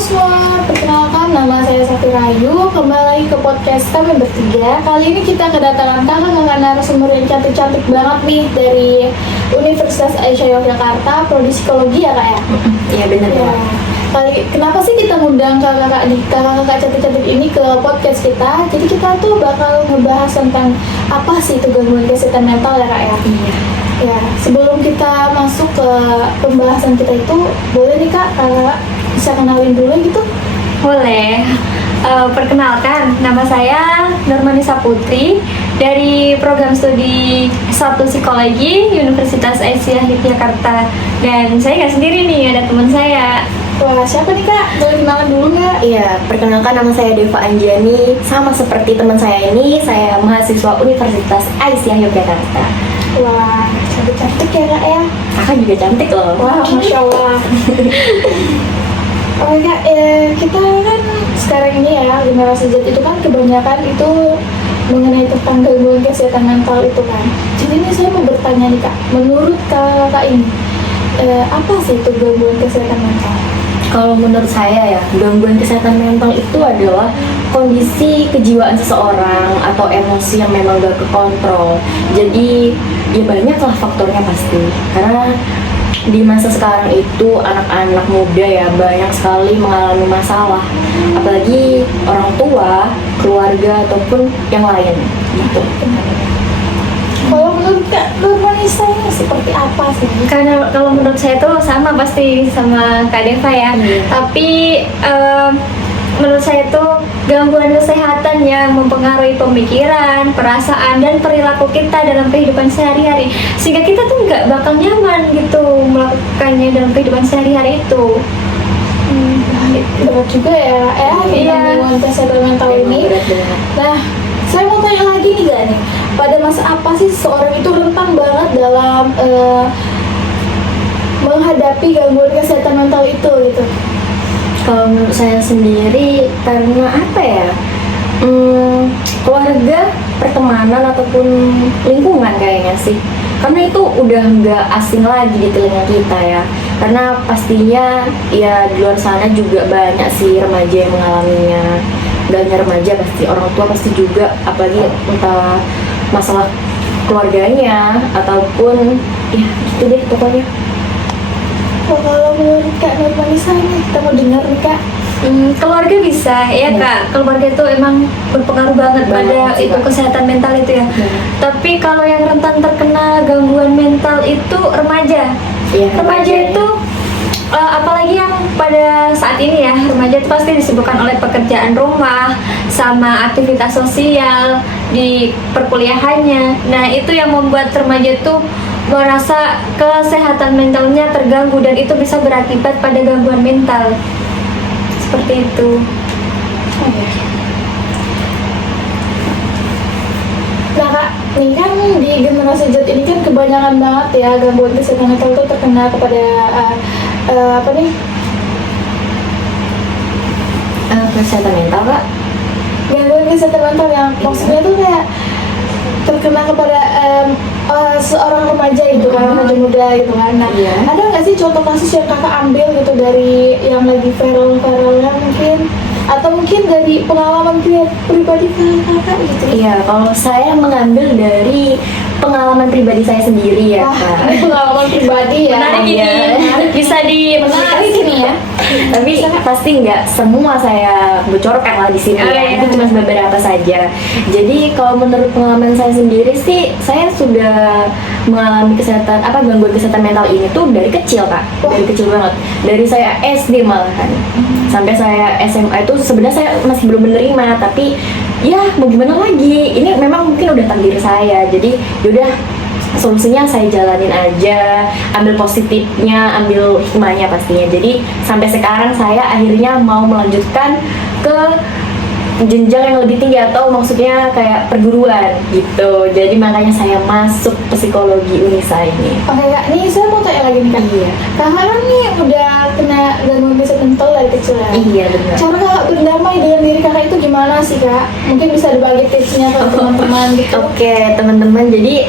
semua, perkenalkan nama saya Safi Rayu. Kembali lagi ke podcast kami bertiga. Kali ini kita kedatangan kakak narasumber yang cantik-cantik banget nih dari Universitas Aisyah Yogyakarta, Prodi Psikologi ya kak ya? Iya benar ya. Kenapa sih kita ngundang kakak-kakak cantik-cantik ini ke podcast kita? Jadi kita tuh bakal ngebahas tentang apa sih itu gangguan kesehatan mental ya kak ya? Iya. Ya, sebelum kita masuk ke pembahasan kita itu, boleh nih kak, kakak bisa kenalin dulu gitu? Boleh. Perkenalkan, nama saya Nurmanisa Putri dari program studi S1 Psikologi Universitas Aisyah Yogyakarta. Dan saya nggak sendiri nih, ada teman saya. Wah, siapa nih kak? Boleh kenalan dulu nggak? Iya, perkenalkan nama saya Deva Anjani. Sama seperti teman saya ini, saya mahasiswa Universitas Aisyah Yogyakarta. Wah, cantik-cantik ya kak ya? Kakak juga cantik loh. Wah, Masya Allah. Oke kak, kita kan sekarang ini ya, generasi Z itu kan kebanyakan itu mengenai tentang gangguan kesehatan mental itu kan. Jadi ini saya mau bertanya nih kak, menurut kakak ini, apa sih itu gangguan kesehatan mental? Kalau menurut saya ya, gangguan kesehatan mental itu adalah kondisi kejiwaan seseorang atau emosi yang memang gak kekontrol. Jadi ya banyaklah faktornya pasti. Karena di masa sekarang itu anak-anak muda ya banyak sekali mengalami masalah. Apalagi orang tua, keluarga ataupun yang lain gitu. Kalau menurut Kak Nurmanisa ini seperti apa sih? Karena kalau menurut saya tuh sama pasti sama Kak Deva ya. Tapi menurut saya tuh gangguan kesehatan yang mempengaruhi pemikiran, perasaan, dan perilaku kita dalam kehidupan sehari-hari. Sehingga kita tuh nggak bakal nyaman gitu melakukannya dalam kehidupan sehari-hari itu. Berat juga ya, Iya. gangguan kesehatan mental ini. Nah, saya mau tanya lagi nih Gak nih, pada masa apa sih seorang itu rentan banget dalam menghadapi gangguan kesehatan mental itu gitu? Kalau menurut saya sendiri karena apa ya? Keluarga, pertemanan ataupun lingkungan kayaknya sih. Karena itu udah nggak asing lagi di telinga kita ya. Karena pastinya ya di luar sana juga banyak sih remaja yang mengalaminya. Gak hanya remaja, pasti orang tua pasti juga, apalagi entah masalah keluarganya ataupun ya gitu deh pokoknya. Kalau menurut Kak Nurmanisa ini kita mau dengar nih Kak. Keluarga bisa ya Kak, keluarga itu emang berpengaruh banget pada sih, itu Kak. kesehatan mental itu ya. Tapi kalau yang rentan terkena gangguan mental itu remaja. Iya, Remaja itu apalagi yang pada saat ini ya, remaja itu pasti disibukkan oleh pekerjaan rumah sama aktivitas sosial di perkuliahannya. Nah itu yang membuat remaja itu merasa kesehatan mentalnya terganggu dan itu bisa berakibat pada gangguan mental seperti itu. Nah Kak, ini kan di generasi Z ini kan kebanyakan banget ya gangguan kesehatan mental itu terkena kepada apa nih? Kesehatan mental kak? Gangguan kesehatan mental yang maksudnya tuh kayak terkena kepada seorang remaja gitu kan, remaja muda gitu kan. Nah, Iya. ada nggak sih contoh kasus yang kakak ambil gitu dari yang lagi viral-viralnya mungkin? Atau mungkin dari pengalaman pribadi kakak gitu? Iya, kalau saya mengambil dari pengalaman pribadi saya sendiri ya Wah, kak. ini pengalaman pribadi ya. Menarik ini, Iya. bisa Menarik ini ya. Tapi pasti nggak semua saya bocorkan lah di sini Oh, ya. iya. Itu cuma beberapa saja. Jadi kalau menurut pengalaman saya sendiri sih, saya sudah mengalami gangguan kesehatan mental ini tuh dari kecil kak. Dari kecil banget. Dari saya SD malahan. Sampai saya SMA itu sebenarnya saya masih belum menerima, tapi ya mau gimana lagi? Ini memang mungkin udah takdir saya. Jadi yaudah, solusinya saya jalanin aja, ambil positifnya, ambil hikmahnya pastinya. Jadi sampai sekarang saya akhirnya mau melanjutkan ke jenjang yang lebih tinggi atau maksudnya kayak perguruan gitu. Jadi makanya saya masuk psikologi Unisa ini. Oke Kak, nih saya mau tanya lagi nih Kak. Iya. Kakak kan nih udah kena gangguan kesehatan mental dari kecil ya? Iya benar. Cara kakak berdamai dengan diri kakak itu gimana sih Kak? Mungkin bisa dibagi tipsnya ke teman-teman gitu. Oke teman-teman, jadi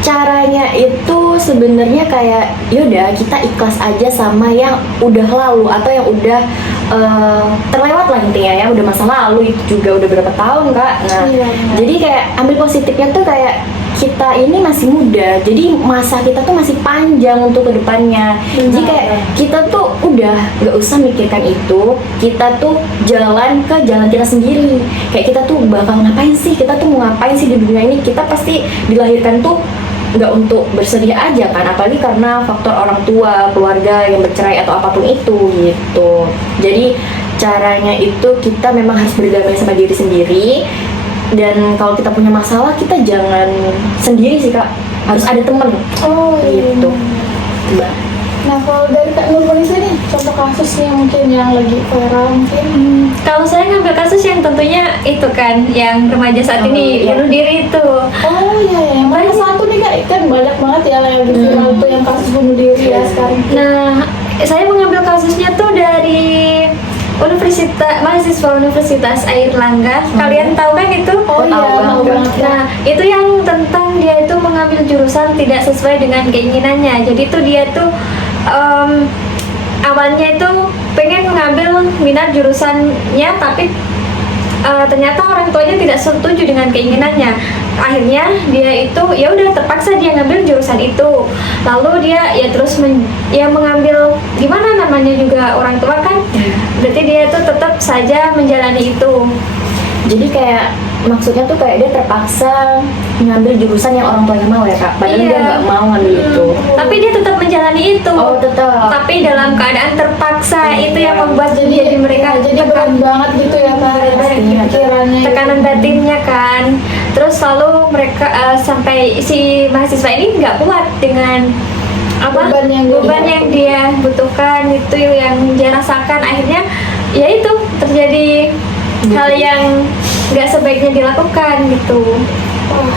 caranya itu sebenarnya kayak yaudah kita ikhlas aja sama yang udah lalu atau yang udah terlewat lah intinya ya, udah masa lalu itu juga udah berapa tahun Kak. Nah, Iya. jadi kayak ambil positifnya tuh kayak kita ini masih muda, jadi masa kita tuh masih panjang untuk kedepannya. Jadi kayak kita tuh udah nggak usah mikirkan itu, kita tuh jalan ke jalan kita sendiri. Kayak kita tuh bakal ngapain sih, kita tuh mau ngapain sih di dunia ini, kita pasti dilahirkan tuh nggak untuk bersedih aja kan, apalagi karena faktor orang tua, keluarga yang bercerai atau apapun itu gitu. Jadi caranya itu kita memang harus berdamai sama diri sendiri, dan kalau kita punya masalah kita jangan sendiri sih Kak, harus ada temen Oh iya. gitu. Mbak. Nah kalau dari Kak Nurmanisa nih, contoh kasusnya mungkin yang lagi viral mungkin. Kalau saya ngambil kasus yang tentunya itu kan, yang remaja saat ini iya. bunuh diri itu. Oh iya, yang mana satu nih Kak? Kan banyak banget ya yang lagi viral tuh yang kasus bunuh diri ya sekarang. Nah, saya mengambil kasusnya tuh dari mahasiswa Universitas Airlangga. Kalian tahu kan itu? Oh iya, tahu tahu banget. banget. Nah, itu yang tentang dia itu mengambil jurusan tidak sesuai dengan keinginannya. Jadi itu dia tuh awalnya itu pengen mengambil minat jurusannya, tapi ternyata orang tuanya tidak setuju dengan keinginannya. Akhirnya dia itu ya udah terpaksa dia ngambil jurusan itu. Lalu dia ya terus mengambil, gimana namanya juga orang tua kan. Berarti dia itu tetap saja menjalani itu. Jadi kayak maksudnya tuh kayak dia terpaksa ngambil jurusan yang orang tuanya mau ya Kak, padahal Iya. dia nggak mau ngambil itu. Tapi dia tetap menjalani itu. Oh tetap. Tapi dalam keadaan terpaksa, itu yang membuat jadi mereka jadi berat banget gitu ya Kak, Pastinya. pikirannya. tekanan batinnya kan. Terus lalu mereka sampai si mahasiswa ini nggak kuat dengan beban yang dia butuhkan, itu yang dia rasakan. Akhirnya ya itu terjadi hal yang nggak sebaiknya dilakukan gitu. Wah,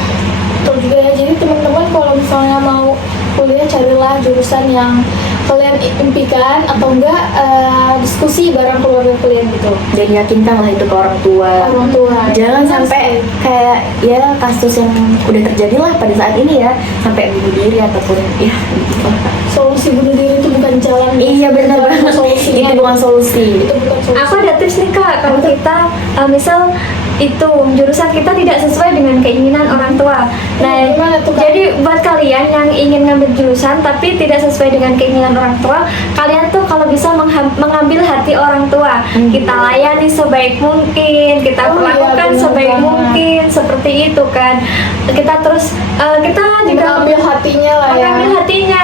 betul juga ya. Jadi teman-teman kalau misalnya mau kuliah, carilah jurusan yang kalian impikan, atau enggak diskusi bareng keluarga kalian gitu. Dan yakinkan lah itu ke orang tua. Orang tua. Jangan Benar sampai sekali. kayak ya kasus yang udah terjadi lah pada saat ini ya, sampai bunuh diri ataupun ya gitu lah, Kak. Solusi bunuh diri itu bukan jalan. Iya benar Bukan banget. solusinya. Itu bukan solusi. Itu bukan solusi. Aku ada tips nih Kak, kalau kita misal itu jurusan kita tidak sesuai dengan keinginan orang tua. Nah, Gimana tuh, Kak? jadi buat kalian yang ingin ngambil jurusan tapi tidak sesuai dengan keinginan orang tua, kalian tuh kalau bisa mengambil hati orang tua. Kita layani sebaik mungkin, kita Oh, iya, perlakukan benar sebaik banget. mungkin, seperti itu kan. Kita terus kita juga Mengambil hatinya lah ya. mengambil hatinya,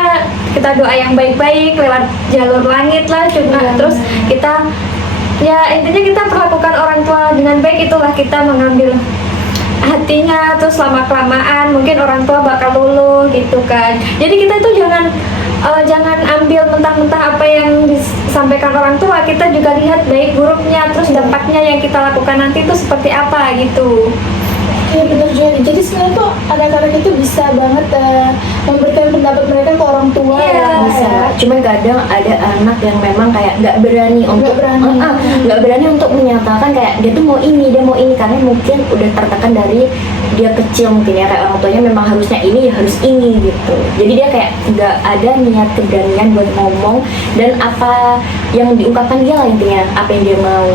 kita doa yang baik-baik lewat jalur langit lah juga. Iya. Terus kita ya intinya kita perlakukan orang tua dengan baik, itulah kita mengambil hatinya. Terus lama kelamaan mungkin orang tua bakal luluh gitu kan. Jadi kita itu jangan ambil mentah-mentah apa yang disampaikan orang tua. Kita juga lihat baik buruknya, terus dampaknya yang kita lakukan nanti itu seperti apa gitu. Iya benar juga. Jadi sebenarnya tuh anak-anak itu bisa banget memberikan pendapat mereka ke orang tua. Iya, ya. Bisa. Cuman kadang ada anak yang memang kayak nggak berani untuk nggak berani untuk menyatakan kayak dia tuh mau ini, dia mau ini, karena mungkin udah tertekan dari dia kecil mungkin ya, kayak orang tuanya memang harusnya ini ya harus ini gitu. Jadi dia kayak nggak ada niat keberanian buat ngomong, dan apa yang diungkapkan dia lah intinya, apa yang dia mau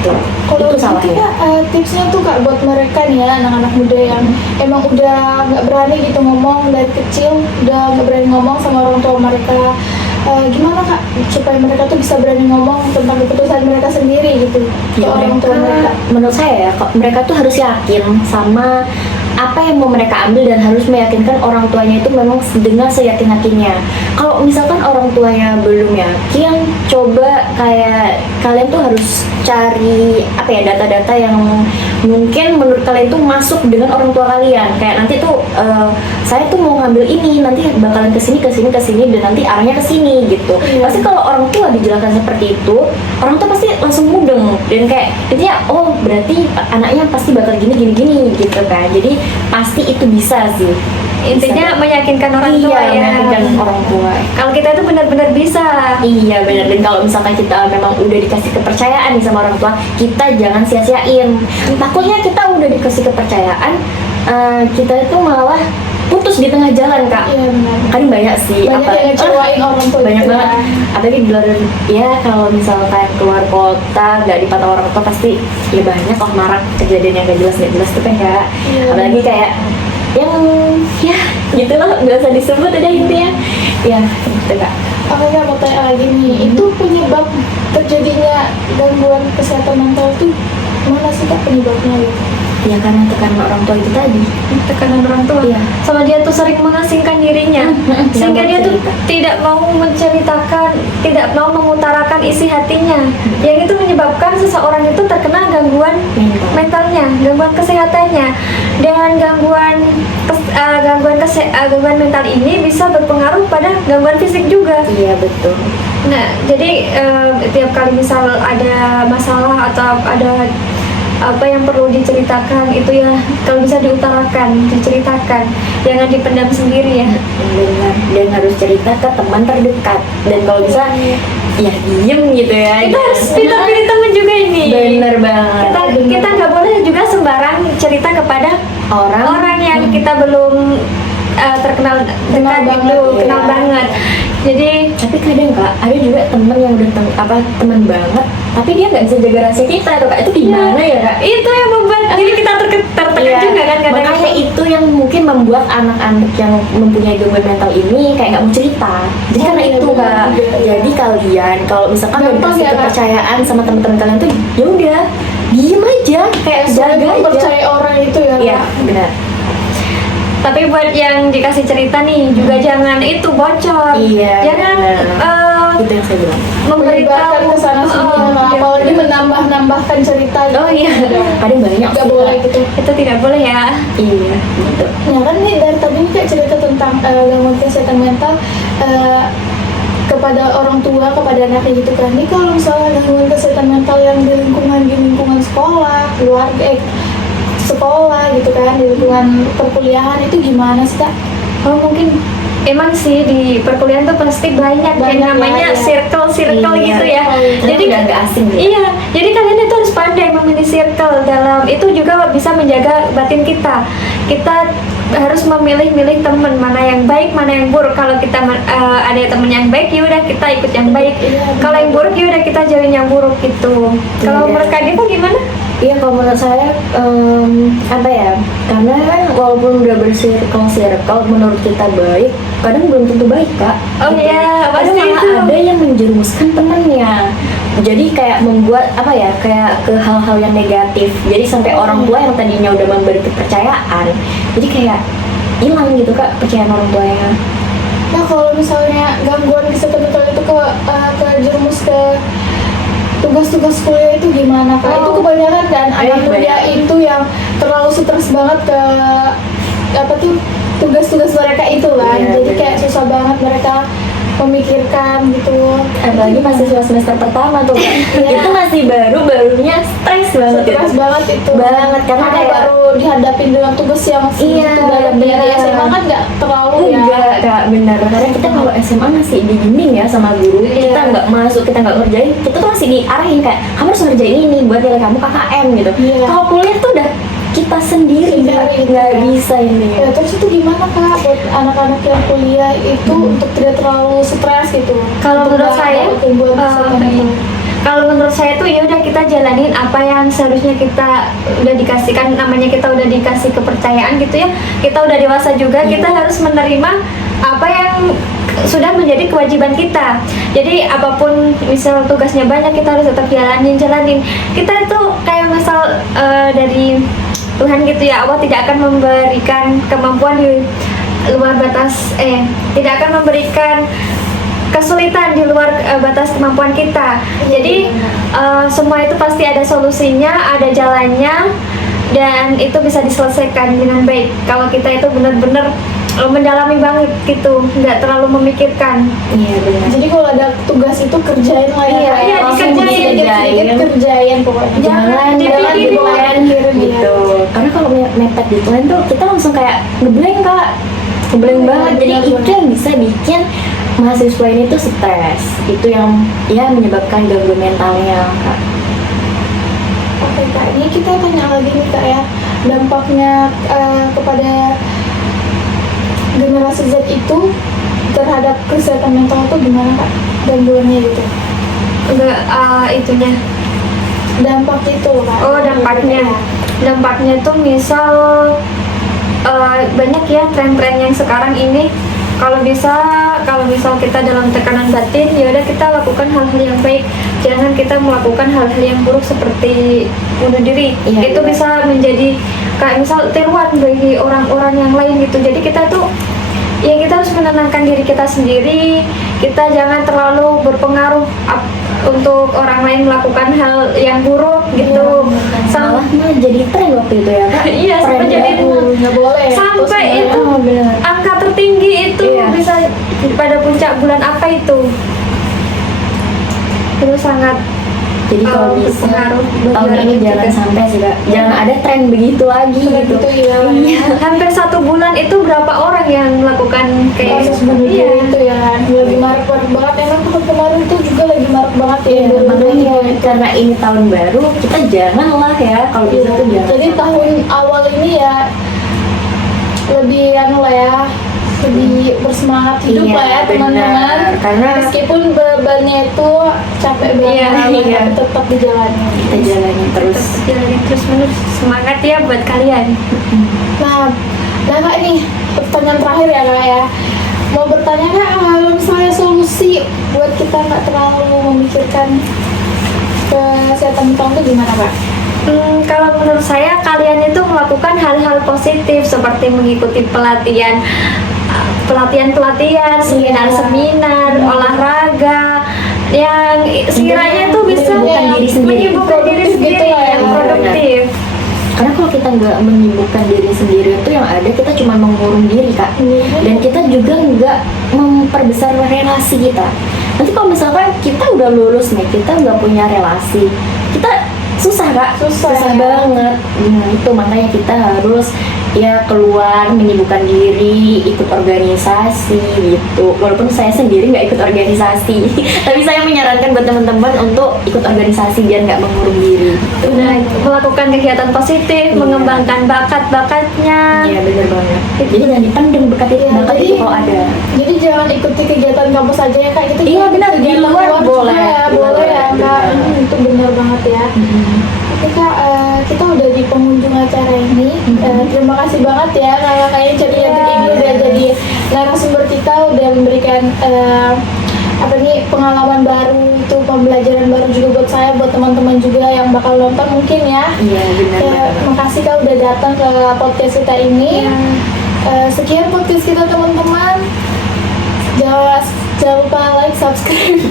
gitu. Kalau Itu salahnya. kita tipsnya tuh Kak buat mereka nih ya, anak-anak muda yang emang udah nggak berani gitu ngomong dari kecil, udah nggak berani ngomong sama orang tua mereka, gimana Kak supaya mereka tuh bisa berani ngomong tentang keputusan mereka sendiri gitu ke Ya, orang tua mereka. menurut saya ya, mereka tuh harus yakin sama apa yang mau mereka ambil, dan harus meyakinkan orang tuanya itu memang dengan seyakin-yakinnya. Kalau misalkan orang tuanya belum yakin, coba kayak kalian tuh harus cari apa ya, data-data yang mungkin menurut kalian tuh masuk dengan orang tua kalian. Kayak nanti tuh saya tuh mau ngambil ini, nanti bakalan kesini, dan nanti arahnya kesini gitu. Iya. Pasti kalau orang tua dijelaskan seperti itu, orang tua pasti langsung mudeng, dan kayak intinya oh berarti anaknya pasti bakal gini gitu kan. Jadi pasti itu bisa sih. Intinya Bisa. meyakinkan orang tua Iya, ya. meyakinkan orang tua. Kalau kita itu benar-benar bisa. Iya benar, dan kalau misalkan kita memang udah dikasih kepercayaan nih sama orang tua, kita jangan sia-siain. Takutnya kita udah dikasih kepercayaan, kita itu malah putus di tengah jalan kak. Iya benar. Kan banyak sih Banyak yang ngecewain orang tua banyak gitu banget ya. apalagi di luar ya kalau misalkan keluar kota nggak dipantau orang tua pasti ya banyak lah marak kejadian yang gak jelas tuh kan kak. Iya. Apalagi kayak yang ya gitu loh nggak usah disebut aja intinya ya gitu kak. Oke kak, mau tanya lagi nih, itu penyebab terjadinya gangguan kesehatan mental tuh mana sih kak penyebabnya gitu? Ya karena tekanan orang tua itu tadi. Tekanan orang tua. Iya. Sama dia tuh sering mengasingkan dirinya, sehingga dia tuh tidak mau menceritakan, tidak mau mengutarakan isi hatinya. Yang itu menyebabkan seseorang itu terkena gangguan mentalnya, gangguan kesehatannya, dan gangguan mental ini bisa berpengaruh pada gangguan fisik juga. Iya betul. Nah, jadi tiap kali misal ada masalah atau ada apa yang perlu diceritakan itu ya kalau bisa diutarakan, diceritakan, jangan dipendam sendiri ya. Benar, dan harus cerita ke teman terdekat dan kalau bisa ya diem gitu ya. Kita harus pilih teman juga ini. Bener banget. Kita nggak boleh juga sembarang cerita kepada orang yang kita belum terkenal dekat banget, gitu, ya. kenal banget. Jadi Tapi kadang kak ada juga teman yang udah teman banget tapi dia nggak bisa jaga rahasia kita tuh kak, itu gimana ya kak? itu yang membuat jadi kita tertekan Iya, juga kan kadang. makanya itu yang mungkin membuat anak-anak yang mempunyai gangguan mental ini kayak nggak mau cerita. Jadi karena iya, itu benar kak. juga, iya. Jadi kalian kalau misalkan udah Gampang dikasih ya, Kak? kepercayaan sama teman-teman kalian tuh ya udah diem aja kayak Sulit jaga aja. mempercayai orang itu ya Iya kak. benar. Tapi buat yang dikasih cerita nih juga jangan itu bocor. Iya, Jangan Itu yang saya bilang. Menyebarkan memberitahu ke sana sini iya, apalagi menambahkan cerita gitu. Oh iya, kadang banyak Nggak sih, boleh Kak. gitu. itu tidak boleh ya. Iya, gitu. Nah kan nih dari tadi nih, kayak cerita tentang gangguan kesehatan mental kepada orang tua, kepada anaknya gitu kan. Ini kalau misalnya gangguan kesehatan mental yang di lingkungan sekolah, keluarga, sekolah gitu kan, di lingkungan perkuliahan itu gimana sih kak? Oh mungkin emang sih di perkuliahan tuh pasti banyak Banyak yang namanya ya, iya. circle Iya. gitu ya. Jadi udah nggak asing gitu. Iya, jadi kalian itu harus pandai memilih circle dalam itu juga bisa menjaga batin kita. Kita harus memilih-milih teman mana yang baik, mana yang buruk. Kalau kita ada teman yang baik, ya udah kita ikut yang baik. Iya, Kalau yang buruk, ya udah kita jauhin yang buruk gitu. Kalau Iya. menurut Kak Diva gimana? Iya, kalau menurut saya apa ya? Karena kan walaupun udah bersirkel menurut kita baik, kadang belum tentu baik kak. Oh iya, Kadang pasti malah itu. ada yang menjerumuskan temannya. Jadi kayak membuat apa ya? Kayak ke hal-hal yang negatif. Jadi sampai orang tua yang tadinya udah memberi kepercayaan, jadi kayak hilang gitu kak kepercayaan orang tuanya. Nah kalau misalnya gangguan kesehatan mental itu ke jerumus ke tugas-tugas kuliah itu gimana kak? Itu kebanyakan kan anak muda banyak. itu yang terlalu stres banget ke apa tuh tugas-tugas mereka itu kan. Iya, Jadi benar. kayak susah banget mereka memikirkan gitu. Apalagi mahasiswa semester pertama tuh Kak. Iya. Itu masih barunya stres banget Stres itu. banget itu. Banget, karena kayak- baru dihadapin dengan tugas yang Iya, segitu dalamnya. Di benar. SMA kan nggak terlalu ya. Enggak kak, benar. Karena kita kalau SMA masih dibimbing ya sama guru. Iya. Kita nggak masuk, kita nggak ngerjain. Kita tuh masih diarahin kayak kamu harus ngerjain ini buat nilai kamu KKM gitu. Iya. Kalau kuliah tuh udah kita sendiri Kak. Sendiri, nggak iya. bisa ini. Ya, terus itu gimana kak buat anak-anak yang kuliah itu untuk tidak terlalu stres gitu? Kalau Untuk menurut nggak saya, ada gangguan kesehatan mental. kalau menurut saya tuh ya udah kita jalanin apa yang seharusnya kita udah dikasihkan, namanya kita udah dikasih kepercayaan gitu ya. Kita udah dewasa juga, Iya. kita harus menerima apa yang sudah menjadi kewajiban kita. Jadi apapun misal tugasnya banyak kita harus tetap jalanin. Kita itu kayak misal dari Tuhan gitu ya, Allah tidak akan memberikan kemampuan di luar batas tidak akan memberikan kesulitan di luar batas kemampuan kita. Jadi semua itu pasti ada solusinya, ada jalannya, dan itu bisa diselesaikan dengan baik kalau kita itu benar-benar mendalami banget gitu, nggak terlalu memikirkan. Iya benar. Jadi kalau ada tugas itu kerjain lah ya. Iya, Kak. iya, Langsung dikerjain. sedikit kerjain pokoknya. Jangan dipikirin dipikirin Gitu. Karena kalau mepet deadline tuh kita langsung kayak ngeblank kak. Ngeblank Iya, banget. Jadi benar-benar. itu yang bisa bikin mahasiswa ini tuh stres. Itu yang ya menyebabkan gangguan mentalnya kak. Oke kak, ini kita tanya lagi nih kak ya, dampaknya kepada generasi Z itu terhadap kesehatan mental itu gimana Kak? Gangguannya gitu. Enggak, itunya. Dampak itu Kak. Oh, dampaknya tuh misal banyak ya tren-tren yang sekarang ini. Kalau misal kita dalam tekanan batin, ya udah kita lakukan hal-hal yang baik. Jangan kita melakukan hal-hal yang buruk seperti bunuh diri. Iya, Itu benar. bisa menjadi kayak misal tiruan bagi orang-orang yang lain gitu. Jadi kita tuh ya kita harus menenangkan diri kita sendiri. Kita jangan terlalu berpengaruh untuk orang lain melakukan hal yang buruk gitu. Malah mah jadi tren waktu itu ya Kak. Iya, sampai Tren jadi Nggak boleh. sampai Terus, itu benar. angka tertinggi itu Iya. bisa pada puncak bulan apa itu sangat Jadi kalau bisa berpengaruh tahun ini juga. jangan sampai sih Kak. Jangan ada tren begitu lagi Tren gitu. itu ya. hampir 1 bulan itu berapa orang yang melakukan kayak Proses bunuh iya. diri itu ya lagi marak banget. Emang tahun kemarin tuh juga lagi marak banget ya. Iya, makanya 2022 karena ini tahun baru, kita janganlah ya kalau bisa tuh jangan. Jadi tahun awal ini ya lebih lah ya, lebih bersemangat hidup Iya, lah ya benar. teman-teman. Karena Meskipun bebannya itu capek Iya, banget, iya. tapi tetap dijalani. kita jalani terus. Tetap jalani terus menerus. Semangat ya buat kalian. Nah Kak, ini pertanyaan terakhir ya Kak ya. Mau bertanya Kak, kalau misalnya solusi buat kita nggak terlalu memikirkan kesehatan mental itu gimana Kak? Kalau menurut saya kalian itu melakukan hal-hal positif seperti mengikuti pelatihan, seminar-seminar, olahraga yang sekiranya itu bisa menyibukkan diri sendiri. menyibukkan diri Produktif sendiri gitu lah ya. yang produktif. Karena kalau kita nggak menyibukkan diri sendiri itu yang ada kita cuma mengurung diri Kak. Dan kita juga nggak memperbesar relasi kita. Nanti kalau misalkan kita udah lulus nih, kita nggak punya relasi, kita susah Kak, Susah ya. banget. Nah itu makanya kita harus ya keluar, menyibukkan diri, ikut organisasi gitu. Walaupun saya sendiri nggak ikut organisasi, tapi saya menyarankan buat teman-teman untuk ikut organisasi biar nggak mengurung diri. Gitu. Nah, melakukan kegiatan positif, Iya. mengembangkan bakat-bakatnya. Iya bener banget. Jadi jangan dipendem bakat Iya, bakat jadi- itu kalau ada. Jadi jangan ikuti kegiatan kampus aja ya Kak, kita Iya, juga benar, di kegiatan luar juga boleh. ya, Di luar boleh ya boleh, Kak. benar. Itu benar banget ya. Oke Kak, kita udah di penghujung acara ini. Terima kasih banget ya kayaknya jadi ini udah jadi narasumber kita, udah memberikan pengalaman baru, itu pembelajaran baru juga buat saya, buat teman-teman juga yang bakal nonton mungkin ya. Iya benar. Ya, makasih Kak udah datang ke podcast kita ini. Sekian podcast kita teman-teman. Jangan lupa like, subscribe,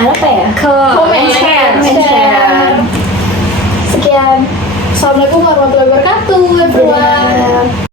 Apa ya? comment, Share. share. Sekian. Assalamualaikum warahmatullahi wabarakatuh.